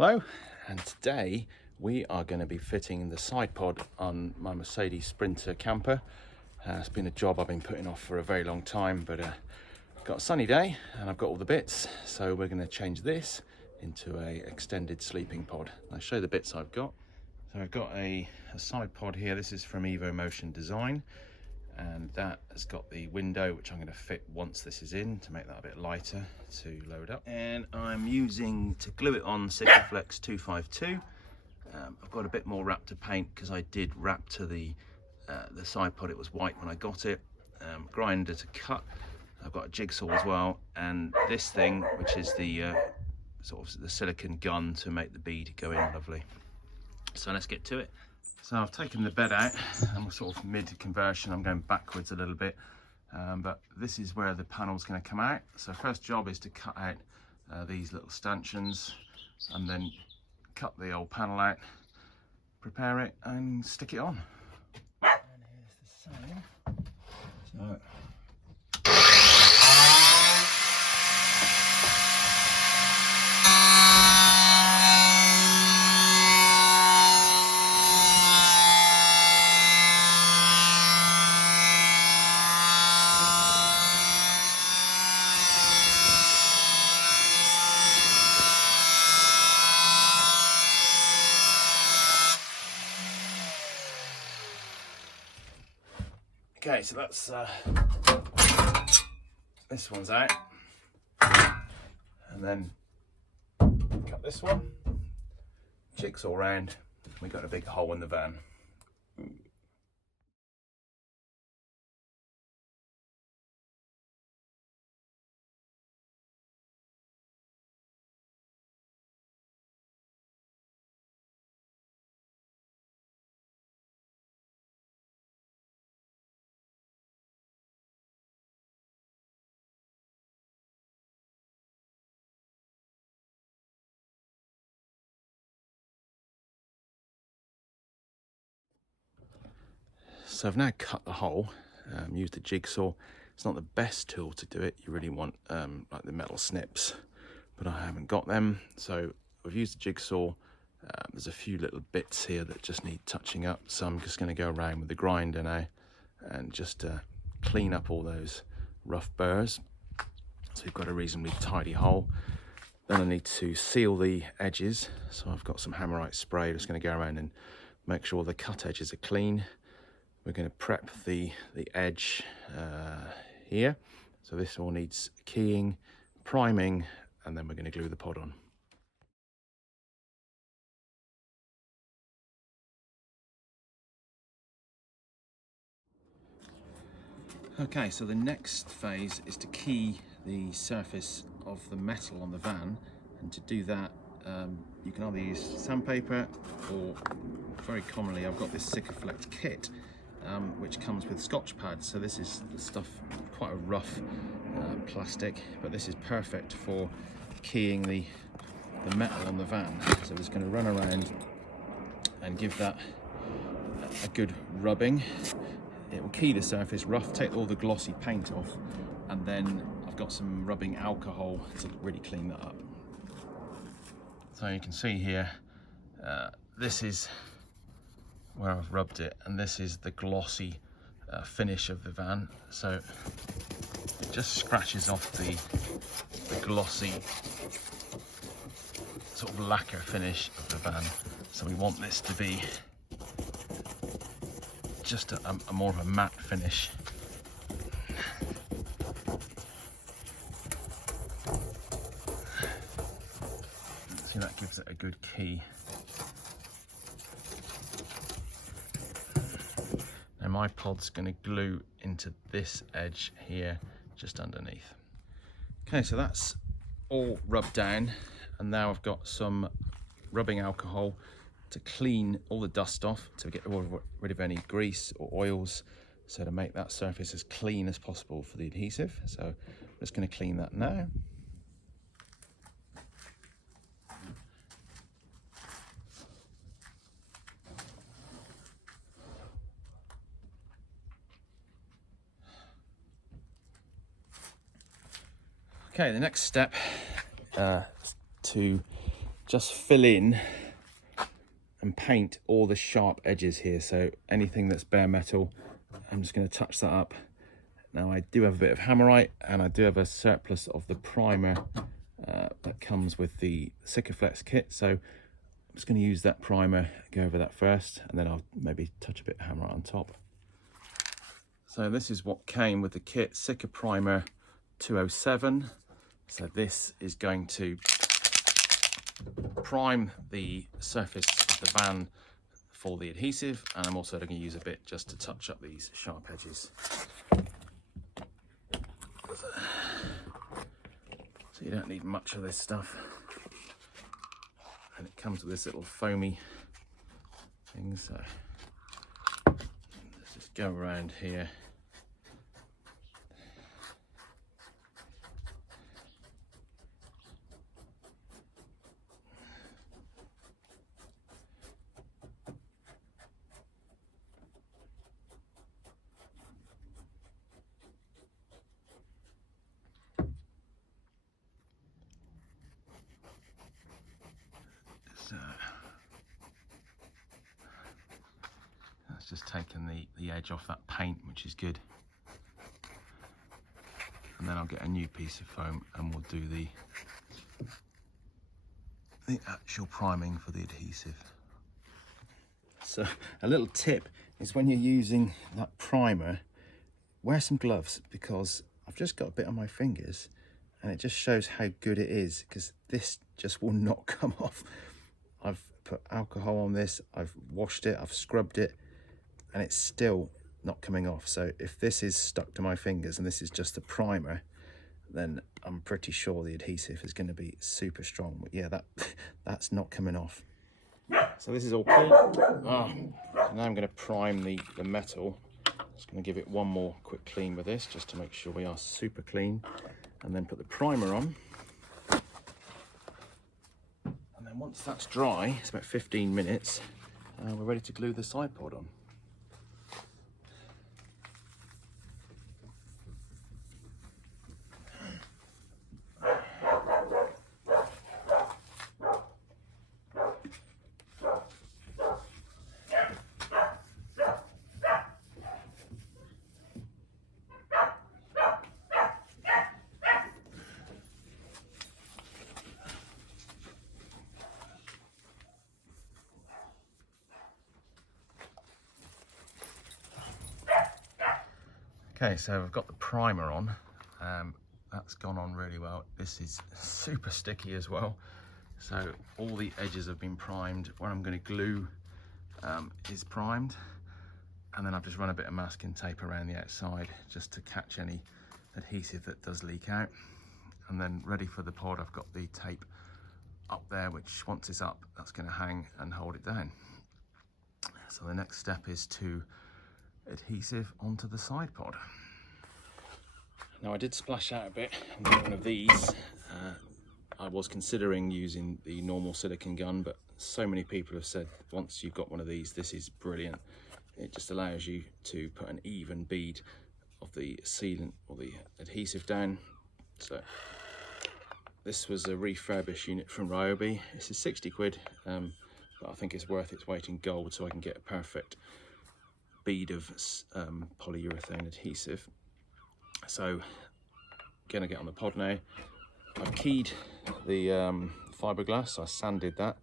Hello, and today we are going to be fitting the side pod on my Mercedes Sprinter camper. It's been a job I've been putting off for a very long time, but got a sunny day and I've got all the bits, so we're going to change this into a extended sleeping pod. I'll show you the bits I've got. So I've got a side pod here. This is from Evo Motion Design, and that has got the window which I'm going to fit once this is in to make that a bit lighter to load up. And I'm using, to glue it on, Sikaflex 252. I've got a bit more wrap to paint because I did wrap to the side pod. It was white when I got it. Grinder to cut. I've got a jigsaw as well, and this thing, which is the sort of the silicone gun to make the bead go in lovely. So let's get to it. So I've taken the bed out. I'm sort of mid-conversion. I'm going backwards a little bit, but this is where the panel's going to come out. So first job is to cut out these little stanchions, and then cut the old panel out, prepare it, and stick it on. And here's the same. So okay, so that's this one's out, and then cut this one, jigsaw round. We got a big hole in the van. So I've now cut the hole, used the jigsaw. It's not the best tool to do it. You really want like the metal snips, but I haven't got them. So I've used the jigsaw. There's a few little bits here that just need touching up. So I'm just going to go around with the grinder now and just clean up all those rough burrs. So we've got a reasonably tidy hole. Then I need to seal the edges. So I've got some Hammerite spray. Just going to go around and make sure the cut edges are clean. We're going to prep the edge here. So this all needs keying, priming, and then we're going to glue the pod on. Okay, so the next phase is to key the surface of the metal on the van, and to do that you can either use sandpaper, or very commonly I've got this Sikaflex kit which comes with Scotch Pad. So this is the stuff, quite a rough plastic, but this is perfect for keying the metal on the van. So I'm just going to run around and give that a good rubbing. It will key the surface rough, take all the glossy paint off, and then I've got some rubbing alcohol to really clean that up. So you can see here, this is where I've rubbed it, and this is the glossy finish of the van. So it just scratches off the glossy sort of lacquer finish of the van. So we want this to be just a more of a matte finish. See, that gives it a good key. Now my pod's going to glue into this edge here, just underneath. Okay, so that's all rubbed down, and now I've got some rubbing alcohol to clean all the dust off, to get rid of any grease or oils, so to make that surface as clean as possible for the adhesive. So I'm just going to clean that now. Okay, the next step to just fill in and paint all the sharp edges here. So anything that's bare metal, I'm just going to touch that up. Now I do have a bit of hammerite, and I do have a surplus of the primer that comes with the Sikaflex kit. So I'm just going to use that primer, go over that first, and then I'll maybe touch a bit of hammerite on top. So this is what came with the kit, Sika Primer 207. So this is going to prime the surface of the van for the adhesive, and I'm also going to use a bit just to touch up these sharp edges. So you don't need much of this stuff, and it comes with this little foamy thing. So let's just go around here. So that's just taken the edge off that paint, which is good. And then I'll get a new piece of foam and we'll do the actual priming for the adhesive. So a little tip is, when you're using that primer, wear some gloves, because I've just got a bit on my fingers and it just shows how good it is, because this just will not come off. I've put alcohol on this, I've washed it, I've scrubbed it, and it's still not coming off. So if this is stuck to my fingers and this is just the primer, then I'm pretty sure the adhesive is going to be super strong. But yeah, that's not coming off. So this is all clean. Now I'm going to prime the metal. Just going to give it one more quick clean with this, just to make sure we are super clean, and then put the primer on. And then once that's dry, it's about 15 minutes, we're ready to glue the side pod on. Okay, so I've got the primer on. That's gone on really well. This is super sticky as well. So all the edges have been primed. Where I'm going to glue is primed. And then I've just run a bit of masking tape around the outside just to catch any adhesive that does leak out. And then ready for the pod, I've got the tape up there, which once it's up, that's going to hang and hold it down. So the next step is to adhesive onto the side pod. Now I did splash out a bit and get one of these. I was considering using the normal silicone gun, but so many people have said once you've got one of these, this is brilliant. It just allows you to put an even bead of the sealant or the adhesive down. So this was a refurbished unit from Ryobi. This is 60 quid, but I think it's worth its weight in gold, so I can get a perfect bead of polyurethane adhesive. So gonna get on the pod now. I've keyed the fiberglass, so I sanded that.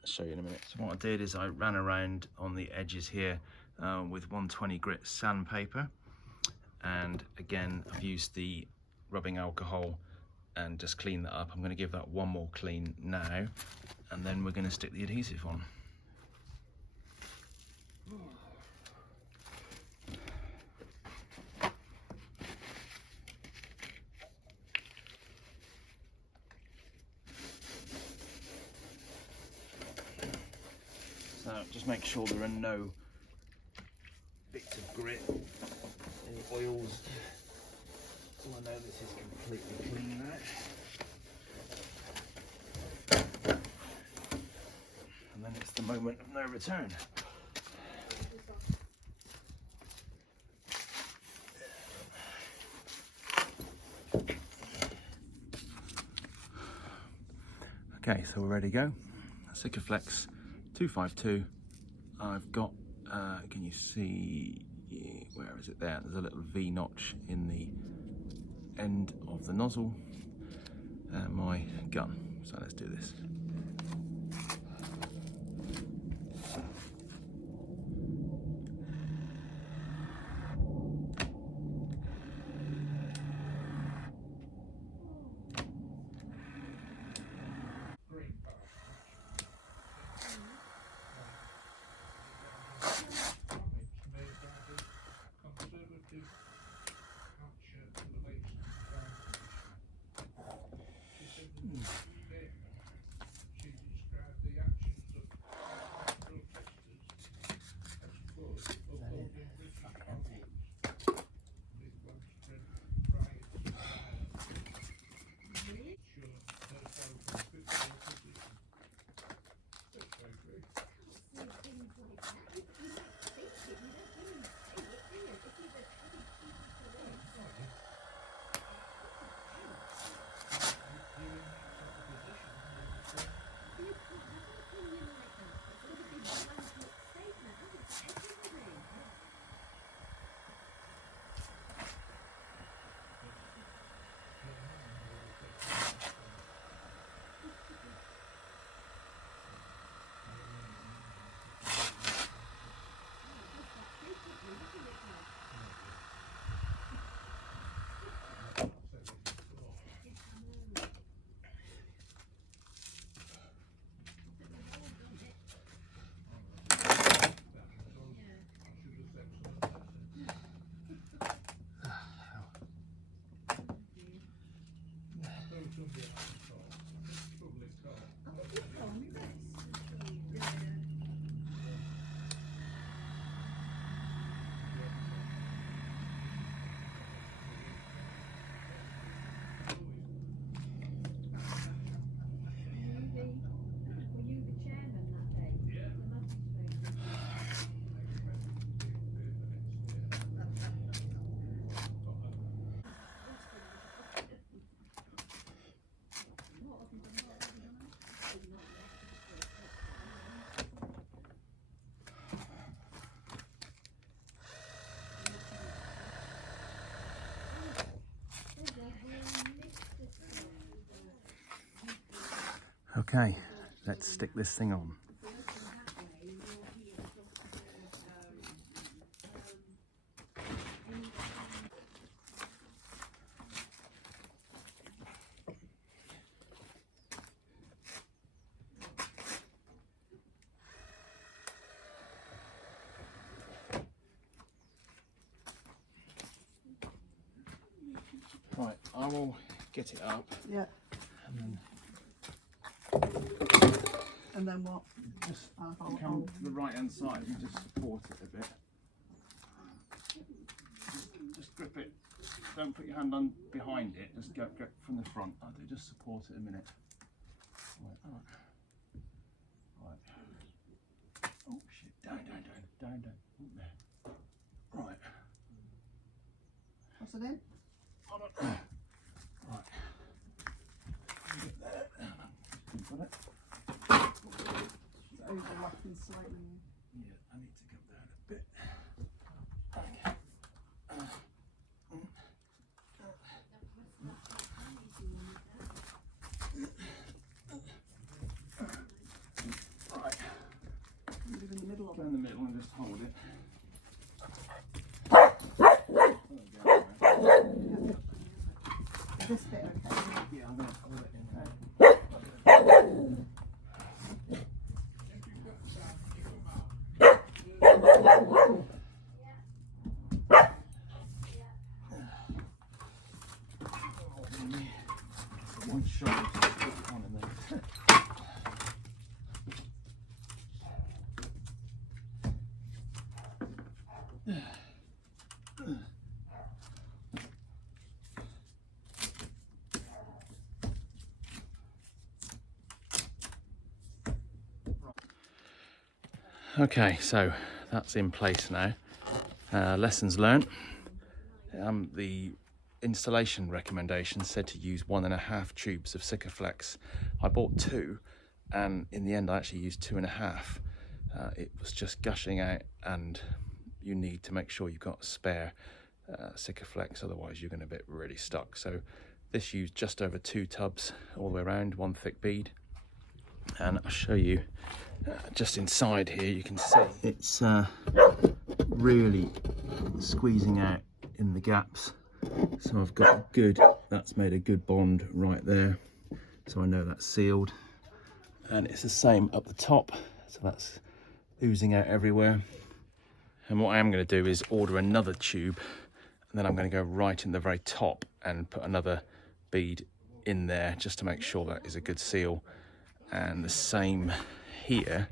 I'll show you in a minute. So what I did is I ran around on the edges here with 120 grit sandpaper, and again I've used the rubbing alcohol and just clean that up. I'm going to give that one more clean now, and then we're going to stick the adhesive on. So just make sure there are no bits of grit, any oils. So I know this is completely clean now. And then it's the moment of no return. Okay, so we're ready to go. Sikaflex 252. I've got, can you see, where is it there? There's a little V notch in the end of the nozzle and my gun. So let's do this. Okay, let's stick this thing on. Right, I will get it up. Yeah. And then what? Just come to the right hand side and just support it a bit. Just grip it. Don't put your hand on behind it. Just go from the front. I'll just support it a minute. Right, all right. Right. Oh shit! Down. There. Right. What's it in? Hold on. Right. Get there. Got it. Overlapping slightly. Yeah, I need to go down a bit. Okay. Right. Leave in the middle of Go it. in the middle and just hold it. This bit okay? Yeah, I'm going to hold it in there. One shot, just put it on and then. Okay, so that's in place now. Lessons learned. The installation recommendation said to use 1.5 tubes of Sikaflex I bought 2, and in the end I actually used 2.5. It was just gushing out, and you need to make sure you've got a spare Sikaflex, otherwise you're going to get really stuck. So this used just over 2 tubs all the way around, 1 thick bead. And I'll show you just inside here, you can see it's really squeezing out in the gaps. So I've got that's made a good bond right there, so I know that's sealed. And it's the same up the top, so that's oozing out everywhere. And what I am going to do is order another tube, and then I'm going to go right in the very top and put another bead in there just to make sure that is a good seal. And the same here,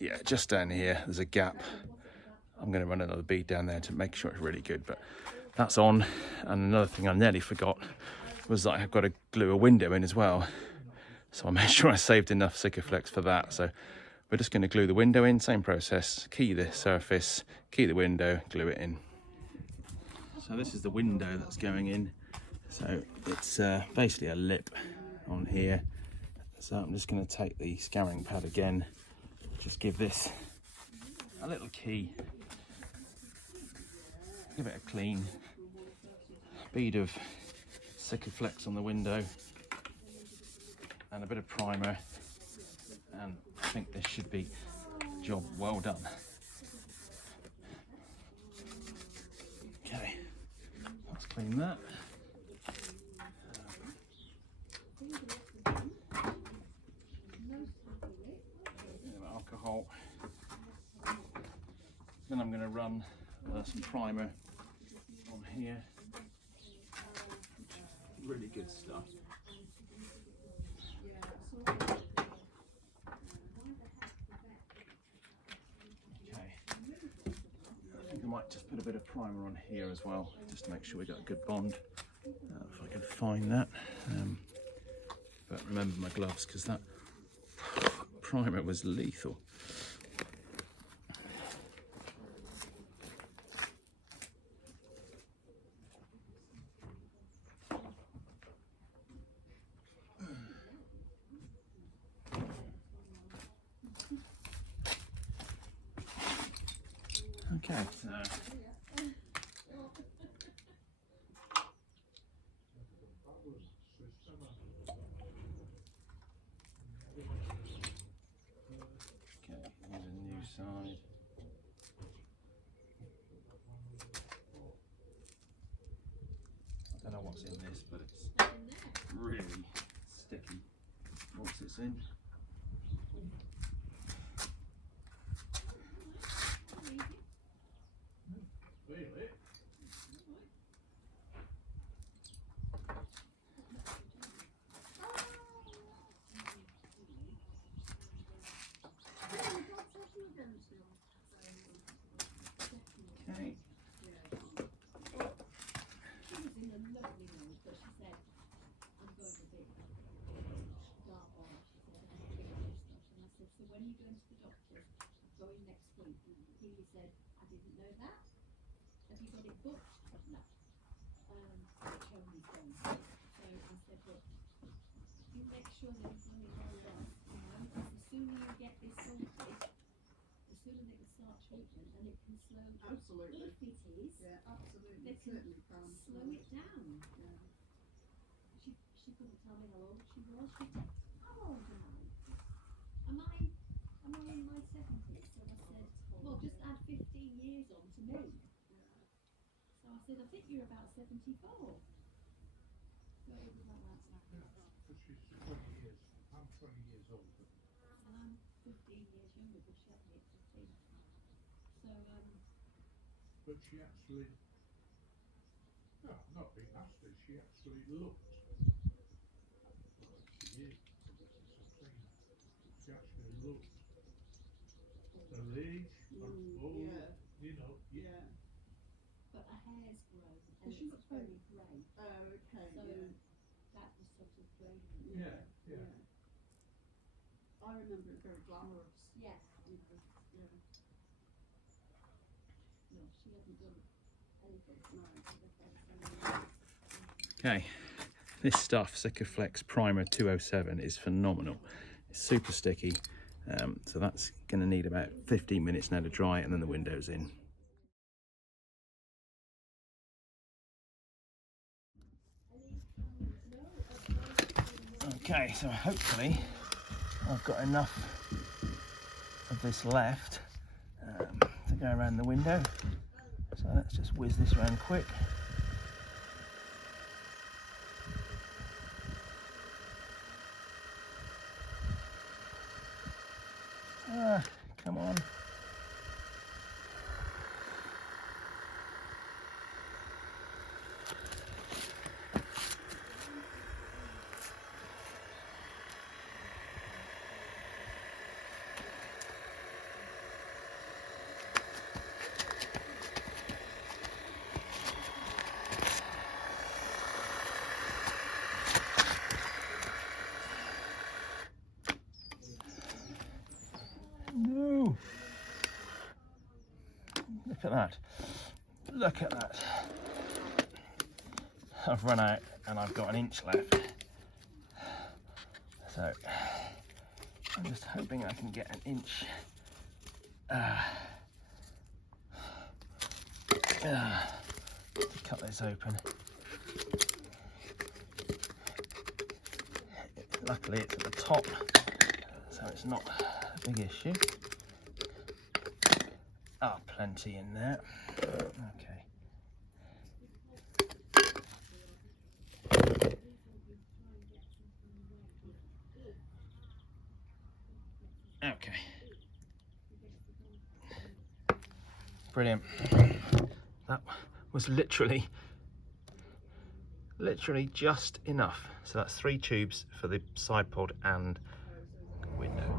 yeah, just down here there's a gap. I'm going to run another bead down there to make sure it's really good, but that's on. And another thing I nearly forgot was that I've got to glue a window in as well, so I made sure I saved enough Sikaflex for that. So we're just going to glue the window in, same process, key the surface, key the window, glue it in. So this is the window that's going in. So it's basically a lip on here. So I'm just going to take the scouring pad again, just give this a little key, give it a clean, bead of Sikaflex on the window, and a bit of primer, and I think this should be a job well done. Okay, let's clean that. Alcohol. Then I'm going to run some primer on here, really good stuff. Okay, I think I might just put a bit of primer on here as well, just to make sure we got a good bond, if I can find that. But remember my gloves, because that primer was lethal. Okay, so here's a new side. I don't know what's in this, but it's really sticky once it's in. Okay. So when are you going to the doctor's? I'm going next week. He said, I didn't know that. Have you got it booked? No. Tony's gone. So I said, look, you make sure that it's running well done, because the sooner you get this sorted, the sooner they can start treatment, and it can slow. Absolutely. If it is, Yeah, absolutely. they can Certainly can. slow it down. Yeah. She couldn't tell me how old she was. She said, how old am I? Am I in my 70s? So I said, well, just add 15 years on to me. So I said, I think you're about 74. So it was like that. But she's 20 years. I'm 20 years older. And I'm 15 years younger, but she had me at 15. So, But she actually, no, not being nasty, she actually looked. Well, she is, I guess it's a thing. She actually looked. Her age, her full, you know. Yeah. but her hair's grown, and She's it's very grey. Oh, okay. So Yeah. that was sort of draining. Yeah, yeah. I remember it very glamorous. Yes. Yeah. No, she hasn't done anything. No. Okay, This stuff, Sikaflex Primer 207, is phenomenal. It's super sticky, so that's going to need about 15 minutes now to dry, and then the window's in. Okay, so hopefully I've got enough of this left to go around the window. So let's just whiz this around quick. Come on. No. Look at that. Look at that. I've run out and I've got an inch left. So I'm just hoping I can get an inch. To cut this open. Luckily it's at the top, so it's not a big issue. Ah, plenty in there. Okay. Okay. Brilliant. That was literally just enough. So that's 3 tubes for the side pod and window.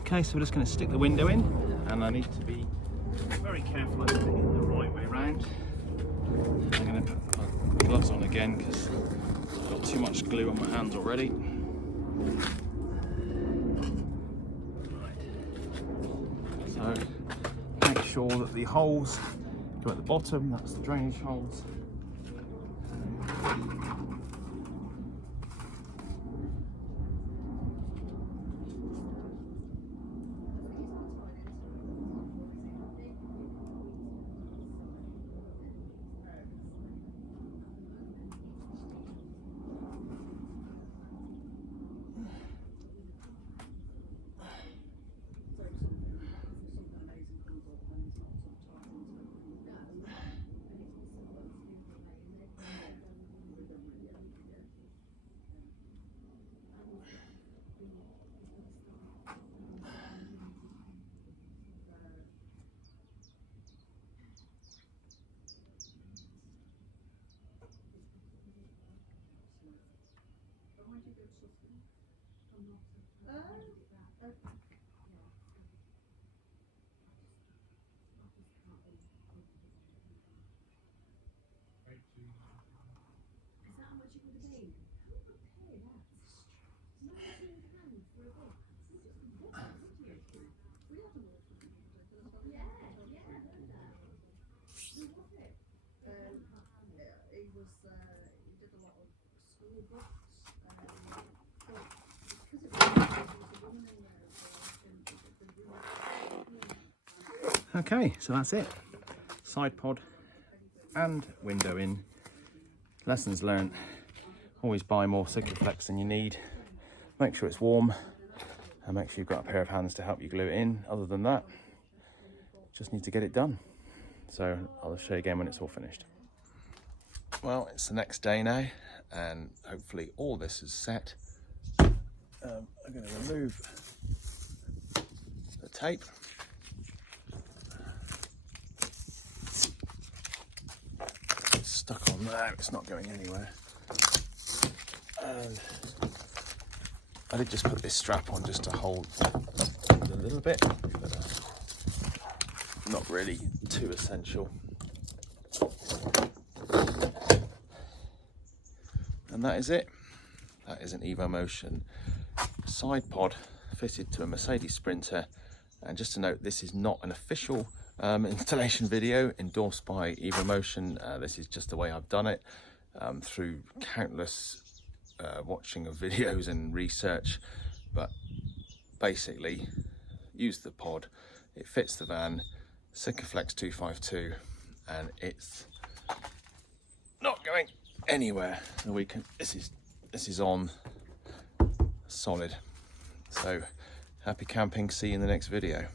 Okay, so we're just going to stick the window in, and I need to be very careful I put it in the right way round. I'm going to put my gloves on again because I've got too much glue on my hands already. Right. So make sure that the holes go at the bottom, that's the drainage holes. Okay, so that's it. Side pod and window in. Lessons learned. Always buy more Sikaflex than you need. Make sure it's warm and make sure you've got a pair of hands to help you glue it in. Other than that, just need to get it done. So I'll show you again when it's all finished. Well, it's the next day now, and hopefully all this is set. I'm going to remove the tape. It's stuck on there, it's not going anywhere. And I did just put this strap on just to hold it a little bit, but not really too essential. And that is it. That is an Evo Motion side pod fitted to a Mercedes Sprinter. And just to note, this is not an official installation video endorsed by Evo Motion. This is just the way I've done it. through countless watching of videos and research, but basically used the pod. It fits the van, Sikaflex 252, and it's not going anywhere. So we can. This is on solid. So happy camping. See you in the next video.